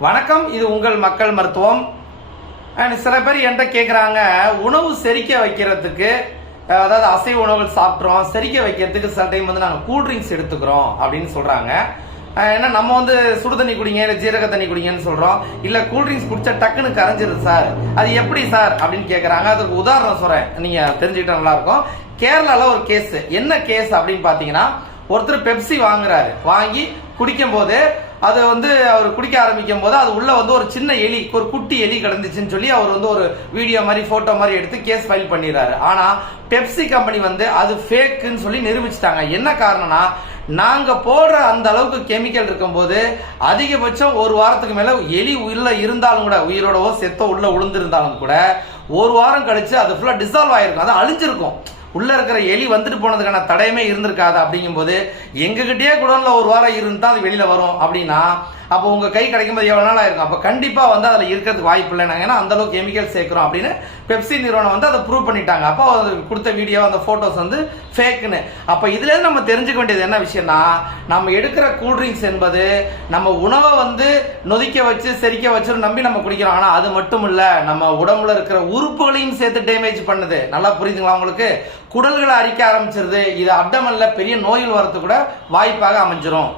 வணக்கம் இது உங்கள் மக்கள் மருத்துவம். அண்ட் சில பேர் என்கிட்ட கேட்குறாங்க உணவு செரிக்க வைக்கிறதுக்கு அதாவது அசைவ உணவுகள் சாப்பிட்றோம் செரிக்க வைக்கிறதுக்கு சில டைம் வந்து நாங்கள் கூல்ட்ரிங்க்ஸ் எடுத்துக்கிறோம் அப்படின்னு சொல்கிறாங்க ஏன்னா நம்ம வந்து சுடு தண்ணி குடிங்க இல்லை ஜீரக தண்ணி குடிங்கன்னு சொல்கிறோம் இல்லை கூல்ட்ரிங்க்ஸ் குடிச்சா டக்குன்னு கரைஞ்சிருது சார். அது எப்படி சார்? அப்படின்னு கேட்குறாங்க அதுக்கு உதாரணம் சொல்கிறேன் நீங்கள் தெரிஞ்சுக்கிட்டா நல்லாயிருக்கும் கேரளாவில் ஒரு கேஸ் என்ன கேஸ் அப்படின்னு பார்த்தீங்கன்னா ஒருத்தர் பெப்சி வாங்குறாரு. வாங்கி குடிக்கும் போது அது வந்து அவர் குடிக்க ஆரம்பிக்கும் போது அது உள்ள வந்து ஒரு சின்ன எலி ஒரு குட்டி எலி கிடந்துச்சுன்னு சொல்லி அவர் வந்து ஒரு வீடியோ மாதிரி போட்டோ மாதிரி எடுத்து கேஸ் ஃபைல் பண்ணிடுறாரு. ஆனா பெப்சி கம்பெனி வந்து அது ஃபேக்குன்னு சொல்லி நிரூபிச்சிட்டாங்க. என்ன காரணம்னா நாங்க போடுற அந்த அளவுக்கு கெமிக்கல் இருக்கும்போது அதிகபட்சம் ஒரு வாரத்துக்கு மேல எலி உள்ள இருந்தாலும் கூட உயிரோடவோ செத்தோ உள்ள உளுந்திருந்தாலும் கூட ஒரு வாரம் கழிச்சு அது ஃபுல்லா டிசால்வ் ஆயிருக்கும். அது அழிஞ்சிருக்கும். உள்ள இருக்கிற எலி வந்துட்டு போனதுக்கான தடையுமே இருந்திருக்காது அப்படிங்கும்போது எங்ககிட்டயே குடோன்ல ஒரு வாரம் இருந்தால் அது வெளியில வரும். அப்படின்னா அப்போ உங்க கை கிடைக்கும் போது எவ்வளவு நாள் ஆயிருக்கும்? அப்போ கண்டிப்பா வந்து அதுல இருக்கிறதுக்கு வாய்ப்பு இல்லை ஏன்னா அந்த அளவுக்கு கெமிக்கல் சேர்க்கிறோம் அப்படின்னு பெப்சி நிறுவனம் வந்து அதை ப்ரூவ் பண்ணிட்டாங்க. அப்போ அது கொடுத்த வீடியோ அந்த போட்டோஸ் வந்து ஃபேக்குன்னு அப்போ இதுலேருந்து நம்ம தெரிஞ்சுக்க வேண்டியது என்ன விஷயம்னா நம்ம எடுக்கிற கூல்ட்ரிங்க்ஸ் என்பது நம்ம உணவை வந்து நொதிக்க வச்சு செரிக்க வச்சு நம்பி நம்ம குடிக்கிறோம். ஆனா அது மட்டும் இல்ல நம்ம உடம்புல இருக்கிற உறுப்புகளையும் சேர்த்து டேமேஜ் பண்ணுது. நல்லா புரியுதுங்களா உங்களுக்கு? குடல்களை அரிக்க ஆரம்பிச்சிருது. இது அப்டமன்ல பெரிய நோய்கள் வரத்து கூட வாய்ப்பாக அமைஞ்சிரும்.